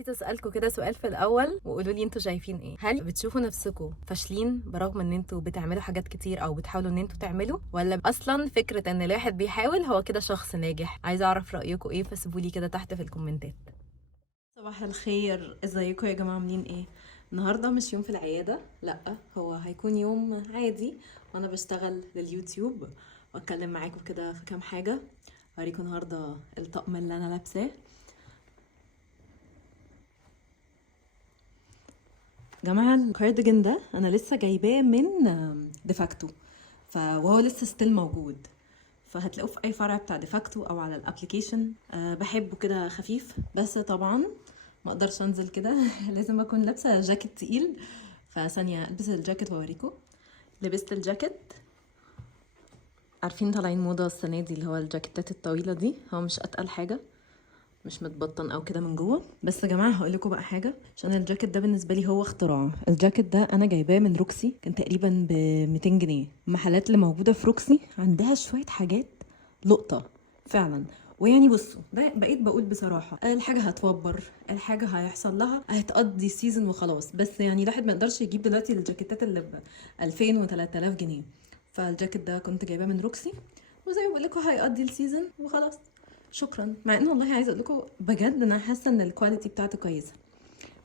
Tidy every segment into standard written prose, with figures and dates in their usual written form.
عايزه اسالكم كده سؤال في الاول وقولوا لي انتوا شايفين ايه. هل بتشوفوا نفسكم فاشلين برغم ان انتوا بتعملوا حاجات كتير او بتحاولوا ان انتوا تعملوا، ولا اصلا فكره ان الواحد بيحاول هو كده شخص ناجح؟ عايزه اعرف رايكم ايه، فسيبوا لي كده تحت في الكومنتات. صباح الخير، ازيكم يا جماعه؟ عاملين ايه؟ النهارده مش يوم في العياده، لا هو هيكون يوم عادي وانا بشتغل لليوتيوب واتكلم معاكم كده في كام حاجه. هوريكم النهارده الطقم اللي انا لابساه. جماعة الكارديجان ده انا لسه جايباه من ديفاكتو، وهو لسه ستيل موجود، فهتلاقوه في اي فرع بتاع ديفاكتو او على الابليكيشن. بحبه كده خفيف، بس طبعا ما اقدرش انزل كده لازم اكون لابسه جاكيت تقيل. فثانيه البس الجاكيت واوريكم. لبست الجاكيت، عارفين طالعين موضه السنه دي اللي هو الجاكيتات الطويله دي، هو مش اتقل حاجه، مش متبطن او كده من جوه. بس يا جماعه هقول لكم بقى حاجه، عشان الجاكيت ده بالنسبه لي هو اختراع. الجاكيت ده انا جايباه من روكسي، كان تقريبا ب 200 جنيه. المحلات اللي موجوده في روكسي عندها شويه حاجات لقطه فعلا. ويعني بصوا، ده بقيت بقول بصراحه، الحاجه هتوبر، الحاجه هيحصل لها هتقضي سيزون وخلاص. بس يعني الواحد ما يقدرش يجيب دلوقتي الجاكيتات اللي ب 2000 و 3000 جنيه. فالجاكيت ده كنت جايباه من روكسي، وزي ما بقول لكم هيقضي السيزون وخلاص. شكرا. مع ان والله عايزه اقول لكم بجد انا حاسه ان الكواليتي بتاعته كويسه.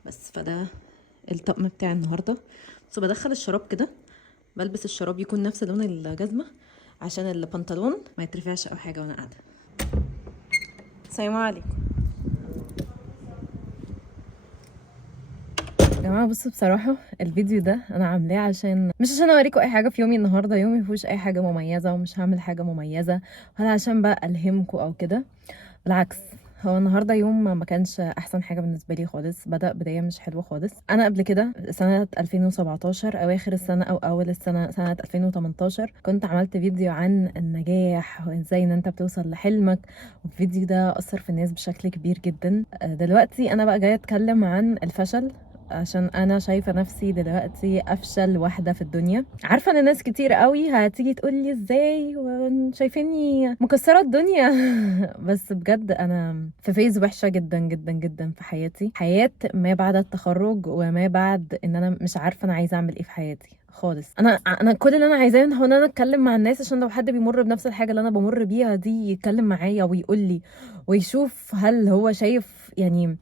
بس فده الطقم بتاعي النهارده. بس بدخل الشراب كده، بلبس الشراب يكون نفس لون الجزمه عشان البنطلون ما يترفعش او حاجه وانا قاعده. السلام عليكم يا جماعه. بصوا بصراحه الفيديو ده انا عاملاه مش عشان اوريكم اي حاجه في يومي النهارده، يومي مفيهوش اي حاجه مميزه ومش هعمل حاجه مميزه، ولا عشان بقى الهمكم او كده. بالعكس، هو النهارده يوم ما كانش احسن حاجه بالنسبه لي خالص، بدأ بدايه مش حلوه خالص. انا قبل كده سنه 2017 اواخر السنه او اول السنه سنه 2018 كنت عملت فيديو عن النجاح وازاي ان انت بتوصل لحلمك، والفيديو ده اثر في الناس بشكل كبير جدا. دلوقتي انا بقى جايه اتكلم عن الفشل، عشان انا شايفه نفسي دلوقتي افشل واحده في الدنيا. عارفه ان ناس كتير قوي هتيجي تقول لي ازاي وشايفيني مكسره الدنيا بس بجد انا في فيز وحشه جدا جدا جدا في حياتي، حياه ما بعد التخرج وما بعد ان انا مش عارفه انا عايزه اعمل ايه في حياتي خالص. انا كل اللي انا عايزاه هو ان انا اتكلم مع الناس، عشان لو حد بيمر بنفس الحاجه اللي انا بمر بيها دي يتكلم معايا ويقول لي ويشوف هل هو شايف، يعني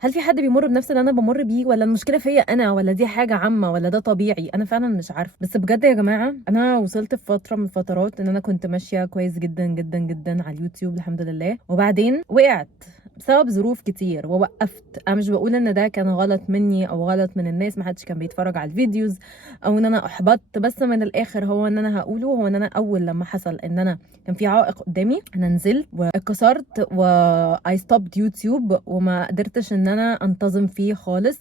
هل في حد بيمر بنفس اللي انا بمر بيه، ولا المشكله فيا انا، ولا دي حاجه عامه، ولا ده طبيعي؟ انا فعلا مش عارفه. بس بجد يا جماعه انا وصلت في فتره من الفترات ان انا كنت ماشيه كويس جدا جدا جدا على اليوتيوب الحمد لله، وبعدين وقعت بسبب ظروف كتير ووقفت. انا مش بقول ان ده كان غلط مني او غلط من الناس، محدش كان بيتفرج على الفيديوز او ان انا احبطت، بس من الاخر هو ان انا هقوله هو ان انا اول لما حصل ان انا كان في عائق قدامي، انا نزلت واتكسرت اي ستوبد يوتيوب وما قدرتش ان انا انتظم فيه خالص،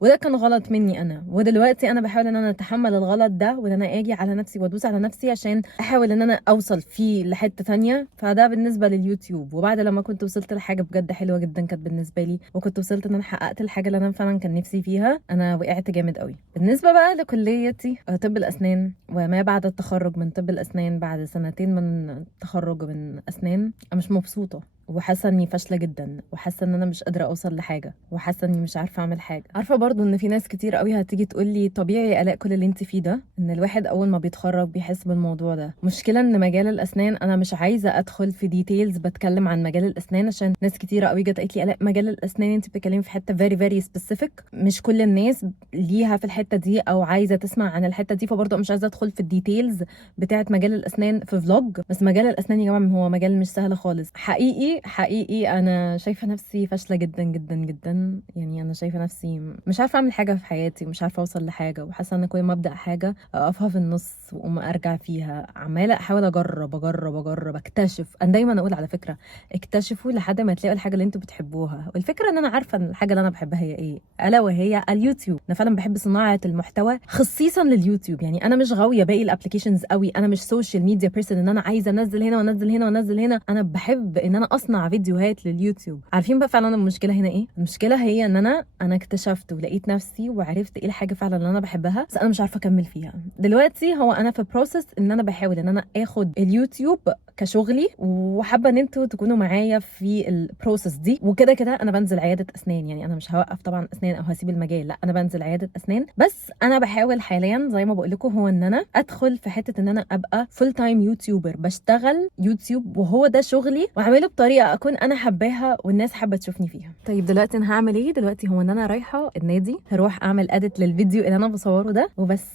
وده كان غلط مني انا. ودلوقتي انا بحاول ان انا اتحمل الغلط ده وان انا اجي على نفسي وادوس على نفسي عشان احاول ان انا اوصل فيه لحته تانية. فده بالنسبه لليوتيوب. وبعد لما كنت وصلت لحاجه بجد حلوه جدا كانت بالنسبه لي، وكنت وصلت ان انا حققت الحاجه اللي انا فعلا كان نفسي فيها، انا وقعت جامد قوي. بالنسبه بقى لكليتي طب الاسنان وما بعد التخرج من طب الاسنان، بعد سنتين من التخرج من اسنان انا مش مبسوطه، وحاسه اني فاشله جدا، وحاسه ان انا مش قادره اوصل لحاجه، وحاسه اني مش عارفه اعمل حاجه. عارفه برضو ان في ناس كتير قوي هتيجي تقول لي طبيعي يا الاء كل اللي انت فيه ده، ان الواحد اول ما بيتخرج بيحس بالموضوع ده. مشكله ان مجال الاسنان، انا مش عايزه ادخل في ديتيلز بتكلم عن مجال الاسنان، عشان ناس كتيره قوي جت قالت لي الاء مجال الاسنان انت بتتكلمي في حته فيري فيري سبيسيفيك، مش كل الناس ليها في الحته دي او عايزه تسمع عن الحته دي، فبرضه مش عايزه ادخل في الديتيلز بتاعه مجال الاسنان في فلوج. بس مجال الاسنان يا جماعه هو مجال مش سهل خالص، حقيقي حقيقي انا شايفه نفسي فاشله جدا جدا جدا. يعني انا شايفه نفسي مش عارفه اعمل حاجه في حياتي، ومش عارفه اوصل لحاجه، وحاسه ان كل ما ابدا حاجه اقفها في النص وما ارجع فيها. عماله احاول اجرب اجرب اجرب اكتشف. انا دايما اقول على فكره اكتشفوا لحد ما تلاقوا الحاجه اللي انتوا بتحبوها. والفكره ان انا عارفه ان الحاجه اللي انا بحبها هي ايه، الا وهي اليوتيوب. انا فعلا بحب صناعه المحتوى خصيصا لليوتيوب. يعني انا مش غاويه باقي الابلكيشنز قوي، انا مش سوشيال ميديا بيرسون ان انا عايزه انزل هنا وانزل هنا وانزل هنا. انا بحب ان انا اصنع بصنع فيديوهات لليوتيوب. عارفين بقى فعلا المشكله هنا ايه؟ المشكله هي ان انا اكتشفت ولقيت نفسي وعرفت ايه الحاجه فعلا اللي انا بحبها، بس انا مش عارفه اكمل فيها. دلوقتي هو انا في بروسس ان انا بحاول ان انا اخد اليوتيوب كشغلي، وحابه ان انتوا تكونوا معايا في البروسس دي. وكده كده انا بنزل عياده اسنان، يعني انا مش هوقف طبعا اسنان او هسيب المجال، لا انا بنزل عياده اسنان. بس انا بحاول حاليا زي ما بقول لكم هو ان انا ادخل في حته ان انا ابقى فول تايم يوتيوبر، بشتغل يوتيوب وهو ده شغلي، واعمله بطريقه اكون انا حباها والناس حابه تشوفني فيها. طيب دلوقتي انا هعمل ايه؟ دلوقتي هو ان انا رايحه النادي، هروح اعمل اديت للفيديو اللي انا بصوره ده وبس.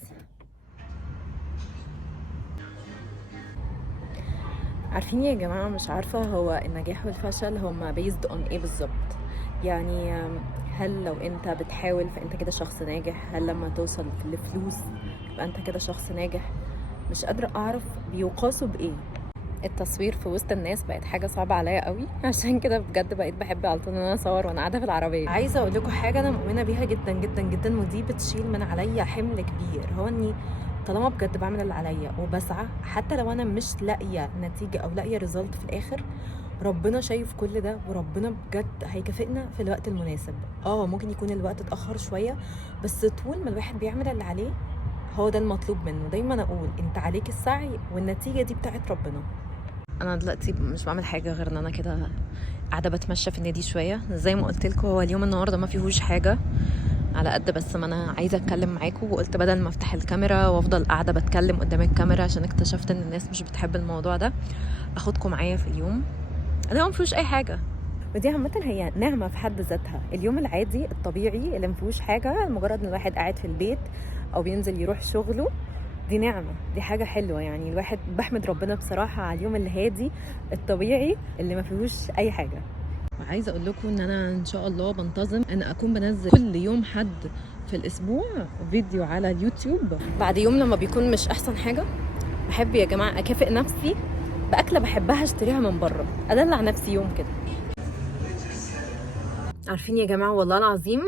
عارفين يا جماعة، مش عارفة هو النجاح والفشل هما based on ايه بالظبط. يعني هل لو انت بتحاول فانت كده شخص ناجح؟ هل لما توصل لفلوس يبقى انت كده شخص ناجح؟ مش قادرة اعرف بيقاسوا بايه. التصوير في وسط الناس بقت حاجة صعبة عليا قوي، عشان كده بجد بقيت بحب على طول ان انا اصور وانا قاعدة في العربية. عايزة اقول لكم حاجة انا مؤمنة بيها جدا جدا جدا، ودي بتشيل من عليا حمل كبير، هو اني طالما بجد بعمل اللي عليا وبسعى، حتى لو انا مش لاقيه نتيجه او لاقيه ريزلت في الاخر، ربنا شايف كل ده وربنا بجد هيكافئنا في الوقت المناسب. ممكن يكون الوقت اتاخر شويه، بس طول ما الواحد بيعمل اللي عليه هو ده المطلوب منه. دايما اقول انت عليك السعي والنتيجه دي بتاعت ربنا. انا دلوقتي مش بعمل حاجه غير ان انا كده قاعده بتمشى في النادي شويه. زي ما قلت لكم هو اليوم النهارده ما فيهوش حاجه على قد بس ما انا عايزه اتكلم معاكم، وقلت بدل ما افتح الكاميرا وافضل قاعده بتكلم قدام الكاميرا عشان اكتشفت ان الناس مش بتحب الموضوع ده، اخدكم معايا في اليوم اللي هو مفيهوش اي حاجه. ودي عامه هي نعمه في حد ذاتها. اليوم العادي الطبيعي اللي مفيهوش حاجه، مجرد ان الواحد قاعد في البيت او بينزل يروح شغله، دي نعمه، دي حاجه حلوه. يعني الواحد بحمد ربنا بصراحه على اليوم الهادي الطبيعي اللي ما فيهوش اي حاجه. وعايزه اقول لكم ان انا ان شاء الله بنتظم ان اكون بنزل كل يوم حد في الاسبوع فيديو على اليوتيوب. بعد يوم لما بيكون مش احسن حاجه، بحب يا جماعه اكافئ نفسي باكله بحبها اشتريها من بره، ادلع نفسي يوم كده. عارفين يا جماعه والله العظيم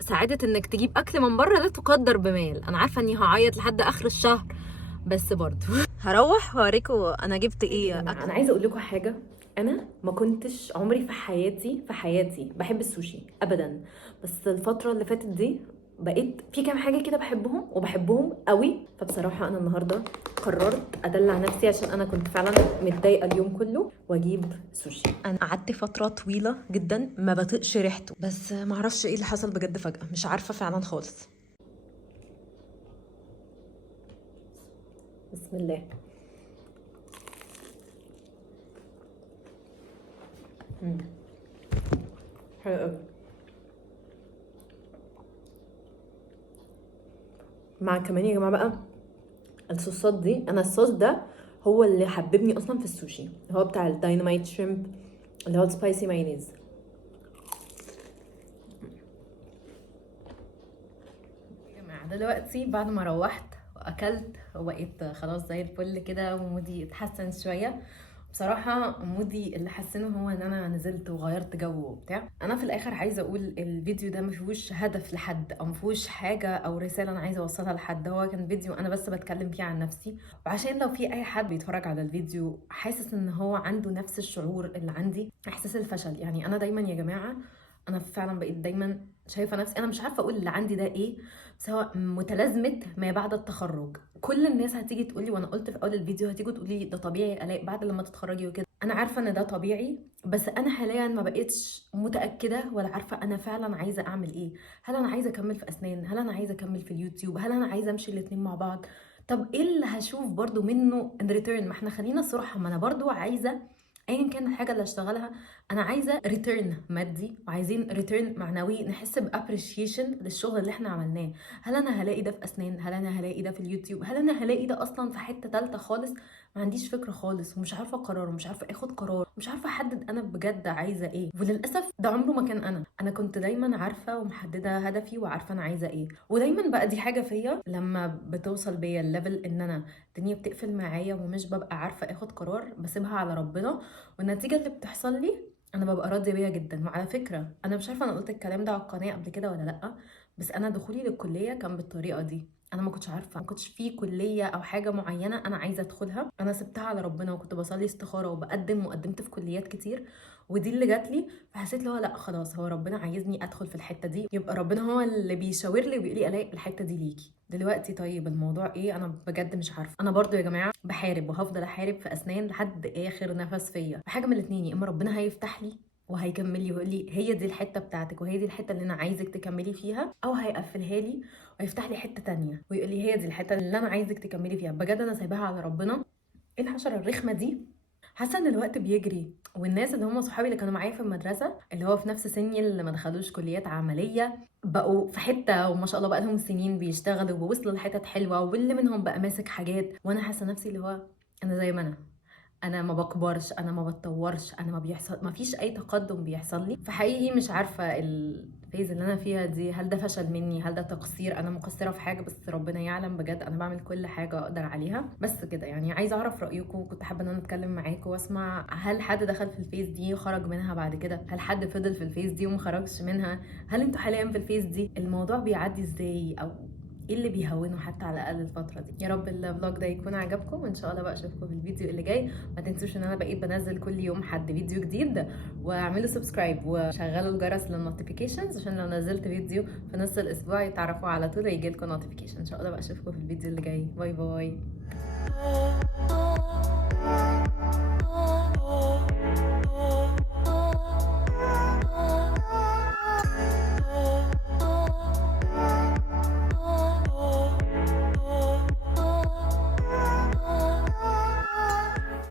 سعاده انك تجيب اكل من بره لا تقدر بمال. انا عارفه اني هعيط لحد اخر الشهر، بس برضه هروح واوريكم انا جبت ايه. انا عايزه اقول لكم حاجه، انا ما كنتش عمري في حياتي بحب السوشي ابدا، بس الفتره اللي فاتت دي بقيت في كام حاجه كده بحبهم وبحبهم قوي. فبصراحه انا النهارده قررت ادلع نفسي عشان انا كنت فعلا متضايقه اليوم كله واجيب سوشي. انا قعدت فتره طويله جدا ما بطيقش ريحته، بس ما اعرفش ايه اللي حصل بجد فجاه، مش عارفه فعلا خالص. بسم الله. حلو قوي. مع كمان يا جماعه بقى الصوصات دي، انا الصوص ده هو اللي حببني اصلا في السوشي، هو بتاع الدايناميت شريمب اللي هو السبايسي مايونيز. يا جماعه دلوقتي بعد ما روحت واكلت وبقيت خلاص زي الفل كده ومودي اتحسن شويه. بصراحة مودي اللي حسنه هو ان انا نزلت وغيرت جو وبتاع. انا في الاخر عايزة اقول الفيديو ده مفيهوش هدف لحد او مفيهوش حاجة او رسالة انا عايزة اوصلها لحد، هو كان فيديو انا بس بتكلم فيه عن نفسي. وعشان لو في اي حد بيتفرج على الفيديو حاسس ان هو عنده نفس الشعور اللي عندي، احساس الفشل. يعني انا دايما يا جماعة انا فعلا بقيت دايما شايفة نفسي، انا مش عارفة اقول اللي عندي ده ايه، بس هو متلازمة ما بعد التخرج. كل الناس هتيجي تقولي، وانا قلت في اول الفيديو هتيجي تقولي ده طبيعي الاقي بعد لما تتخرجي وكده. انا عارفه ان ده طبيعي، بس انا حاليا ما بقتش متاكده ولا عارفه انا فعلا عايزه اعمل ايه. هل انا عايزه اكمل في اسنان؟ هل انا عايزه اكمل في اليوتيوب؟ هل انا عايزه امشي الاتنين مع بعض؟ طب ايه اللي هشوف برضو منه ان ريتيرن؟ ما احنا خلينا صراحه، ما انا برضو عايزه ايا كان الحاجه اللي اشتغلها انا عايزه ريتيرن مادي، وعايزين ريتيرن معنوي، نحس بابريشيشن للشغل اللي احنا عملناه. هل انا هلاقي ده في اسنان؟ هل انا هلاقي ده في اليوتيوب؟ هل انا هلاقي ده اصلا في حته ثالثه خالص؟ ما عنديش فكره خالص، ومش عارفه اقرر، ومش عارفه اخد قرار، مش عارفه احدد انا بجد عايزه ايه. وللاسف ده عمره ما كان انا كنت دايما عارفه ومحدده هدفي وعارفه انا عايزه ايه. ودايما بقى دي حاجه فيا لما بتوصل بيا الليفل ان انا الدنيا بتقفل معايا ومش ببقى عارفه اخد قرار، بسيبها على ربنا، والنتيجه اللي بتحصل لي انا ببقى راضيه بيها جدا. وعلى فكره انا مش عارفه انا قلت الكلام ده على القناه قبل كده ولا لا، بس انا دخولي للكليه كان بالطريقه دي. انا ما كنتش عارفه، ما كنتش في كليه او حاجه معينه انا عايزه ادخلها، انا سبتها على ربنا وكنت بصلي استخاره وبقدم وقدمت في كليات كتير، ودي اللي جات لي. فحسيت اللي هو لا خلاص، هو ربنا عايزني ادخل في الحته دي، يبقى ربنا هو اللي بيشاور لي وبيقول لي الاقي الحته دي ليكي دلوقتي. طيب الموضوع ايه؟ انا بجد مش عارفه. انا برضو يا جماعه بحارب وهفضل احارب في اسنان لحد اخر نفس فيا. حاجه من الاثنين، يا اما ربنا هيفتح لي وهيكمل لي ويقول لي هي دي الحته بتاعتك وهي دي الحته اللي انا عايزك تكملي فيها، او هيقفلها لي ويفتح لي حته تانية ويقول لي هي دي الحته اللي انا عايزك تكملي فيها. بجد انا سايباها على ربنا. ايه الحشره الرخمه دي؟ حاسه ان الوقت بيجري، والناس اللي هم صحابي اللي كانوا معايا في المدرسه اللي هو في نفس سني اللي ما دخلوش كليات عمليه بقوا في حته، وما شاء الله بقى لهم سنين بيشتغلوا ووصلوا لحتت حلوه، واللي منهم بقى ماسك حاجات، وانا حاسه نفسي اللي هو انا زي ما انا ما بكبرش، انا ما بتطورش، انا ما فيش اي تقدم بيحصل لي. فحقيقي مش عارفه الفيز اللي انا فيها دي هل ده فشل مني، هل ده تقصير، انا مقصره في حاجه، بس ربنا يعلم. بجد انا بعمل كل حاجه اقدر عليها. بس كده يعني عايزه اعرف رايكم، كنت حابه ان انا اتكلم معاكم واسمع هل حد دخل في الفيز دي وخرج منها بعد كده، هل حد فضل في الفيز دي وما خرجش منها، هل انتوا حاليا في الفيز دي؟ الموضوع بيعدي ازاي، او ايه اللي بيهونه حتى على الاقل الفتره دي؟ يا رب الفلوج ده يكون عجبكم، وان شاء الله بقى اشوفكم في الفيديو اللي جاي. ما تنسوش ان انا بقيت بنزل كل يوم حد فيديو جديد، واعملوا سبسكرايب وشغلوا الجرس للنوتيفيكيشنز عشان لو نزلت فيديو في نص الاسبوع تعرفوا على طول ويجي لكم نوتيفيكيشن. ان شاء الله بقى اشوفكم في الفيديو اللي جاي. باي باي.